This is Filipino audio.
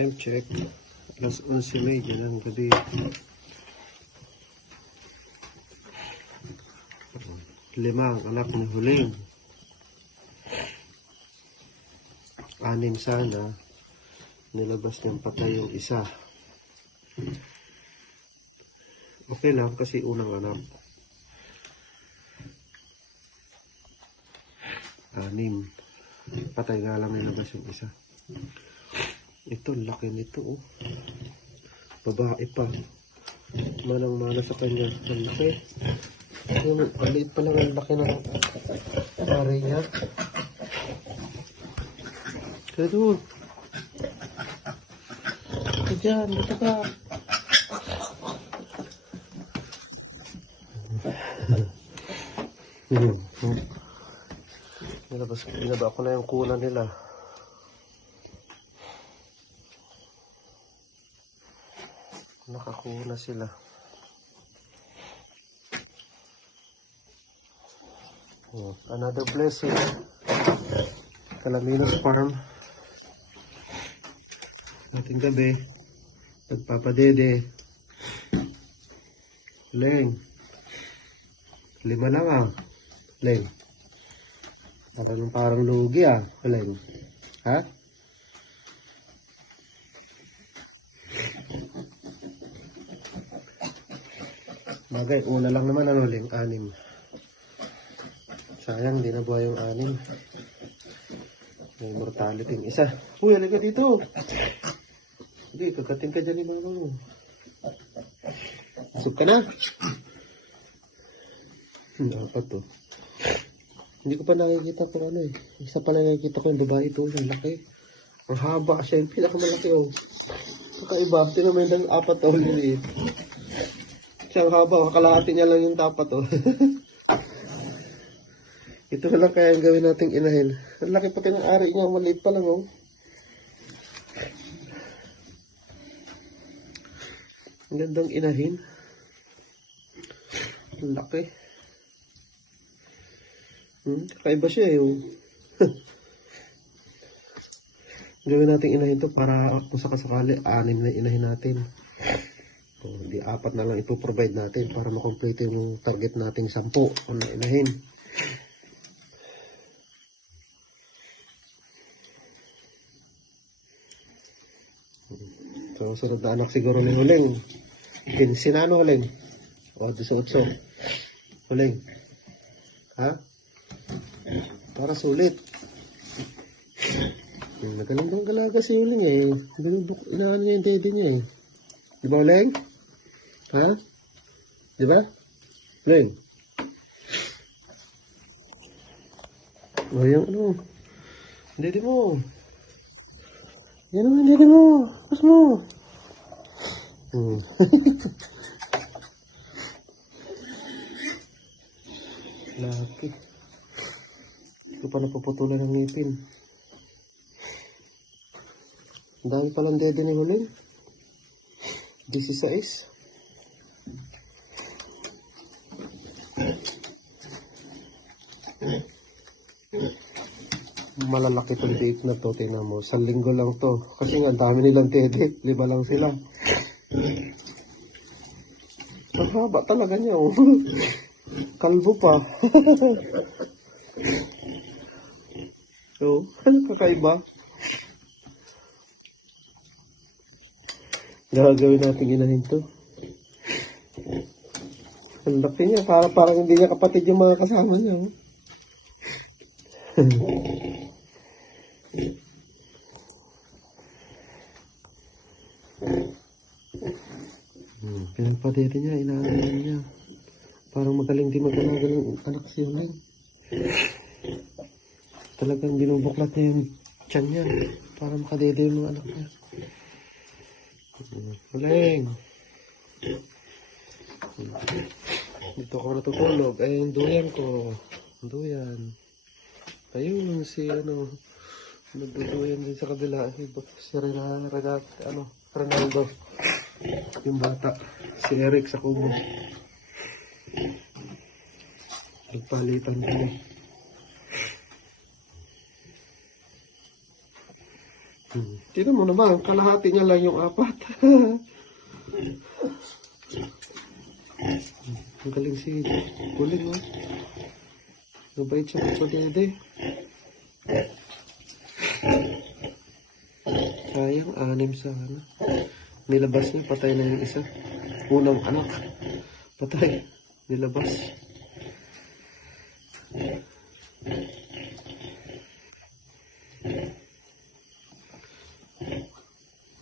Time check. Alas 11:30 ng gabi. Lima ang anak ni Huling. 6 sana. Nilabas niyang patay yung isa. Okay lang kasi unang anak. 6. Patay nga lang nilabas yung isa. Ito, laki nito oh. Babae pa. Manang-mana sa kanya. Ang laki. Yung maliit pa lang ang laki ng pare niya. Kaya doon. Ito dyan. Dito ka. Binaba ko na yung kuna nila. Nakakuna sila. Oh, another blessing. Calaminos Farm. Ating gabi. Nagpapadede. Leng. 5 lang ah. Leng. Parang lugi ah. Leng. Ha? Bagay, una lang naman ano, Leng. 6. Sayang, hindi na buhay yung 6. May mortality yung isa. Uy, halika dito. Hindi, kagating ka dyan ni Manong. Asok ka na. Dapat to. Hindi ko pa nakikita kung ano eh. Isa pa lang nakikita ko yung babae ito. Yung laki. Ang haba siya. Yung pinakamalaki oh. Kakaiba. Tingnan mo yung 4 oh. Liliit. Siya ang haba. Kakalahati niya lang yung tapat oh. Ito na lang kaya ang gawin nating inahin. Ang laki pati ng ari niya. Maliit pa lang oh. Ang gandang inahin. Ang laki. Kakaiba siya eh. Gawin natin inahin to para kung sakasakali 6 na inahin natin. Di 4 na lang ipoprovide natin para makomplete yung target nating 10 na inahin. So sunod na anak siguro ni Huling. Sinano Huling? O 18. Huling. Ha? Para sulit. Magaling bang galaga si Huling eh. Inaano niya yung dede niya eh. Di ba Huling? Ha? Di ba? Huling? O yung ano. Dede mo. Yan naman dede mo. Pas mo. Laki. Hindi ko pa napuputulan ng ngipin. Ang dami palang dede ni Huling. 16. Malalaki itong biik na to. Tingnan mo. 1 linggo lang to. Kasi nga dami nilang dede. 5 lang sila. Ang haba talaga niya oh. Kalbo pa. So, kakaiba. Gagawin natin inahin to. Ang laki niya. Parang hindi niya kapatid yung mga kasama niya. Oh. Pinagpadede niya. Inaanayan niya. Parang magaling di mag-alaga ng anak si Huling. Talagang binubuklat niya yung tiyan niya para makadede yung mga anak niya. Huling! Dito ako natutulog. Ay, yung duyan ko. Duyan. Ayun, si ano, nagduduyan din sa kabila. Si Ronaldo. Yung bata. Si Eric sa kubo. Nagpalitan kami. Tignan mo naman, kalahati niya lang yung 4. Ang galing si Kuling, oh. Mabait siya po dede. Sayang, 6 sana. Nilabas niya, patay na yung isa. Unang anak, patay. Nilabas.